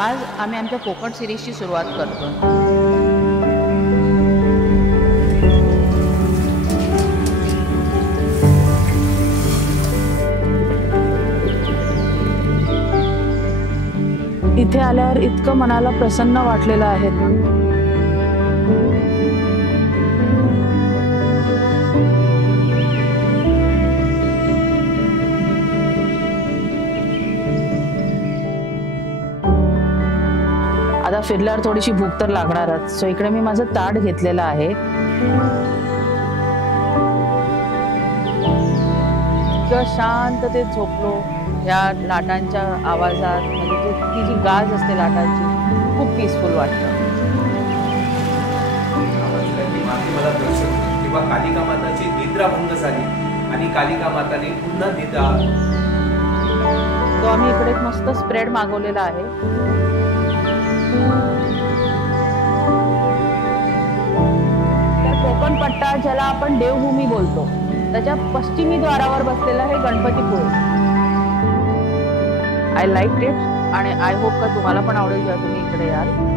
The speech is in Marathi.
आज आम्ही आमच्या कोकण सिरीजची सुरुवात करतो। इथे आल्यावर इतकं मनाला प्रसन्न वाटलेलं आहे ना। आता फिरल्यावर थोडीशी भूक तर लागणारच, सो इकडे मी माझं ताट घेतलेलं आहे। इतकं शांततेत झोपलो या लाटांच्या आवाजात, म्हणजे ती जी गाज असते लाटांची, खूप पीसफुल वाटतं। मला दर्शन किंवा कालिका माताची निद्रा भंग झाली आणि कालिका माताने पुन्हा निद्रा। तो आम्ही इकडे एक मस्त स्प्रेड मागवलेला आहे। तर कोकण पट्टा ज्याला आपण देवभूमी बोलतो, त्याच्या पश्चिमी द्वारावर बसलेला हे गणपतीपुळे। आय लाईक इट आणि आय होप का तुम्हाला पण आवडेल जेव्हा तुम्ही इकडे याल।